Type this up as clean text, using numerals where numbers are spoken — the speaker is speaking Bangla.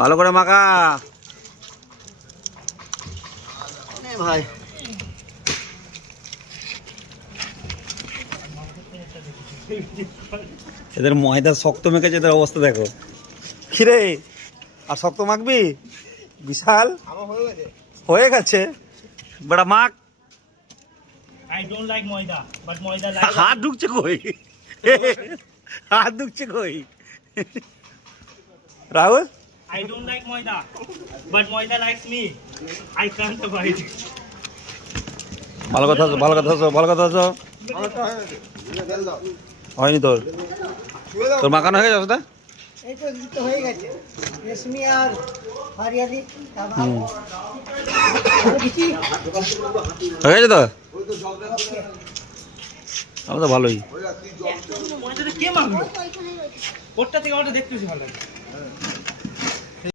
ভালো করে মাখা ভাই। এদের ময়দা শক্ত মেখেছে, এদের অবস্থা দেখো। খিরে আর শক্ত মাখবি? বিশাল হয়ে গেছে বড়া মাখ। I don't like moida, but moida likes হাত ঢুকছে কই? হাত ঢুকছে কই? Rahul, I don't like moida, but moida likes me. I can't avoid it. ভালো কথা আছো, ভালো কথা আছো, ভালো কথা আছো। হয়নি তোর? তোর মাখানো হয়ে গেছে? এই তো হয়ে গেছে। রেশমি আর হরিয়ালি হয়ে গেছে তো? আমার তো ভালোই। ময়দাটা কে মাখলো? ওরটা থেকে আমারটা দেখতে বেশি ভালো লাগে।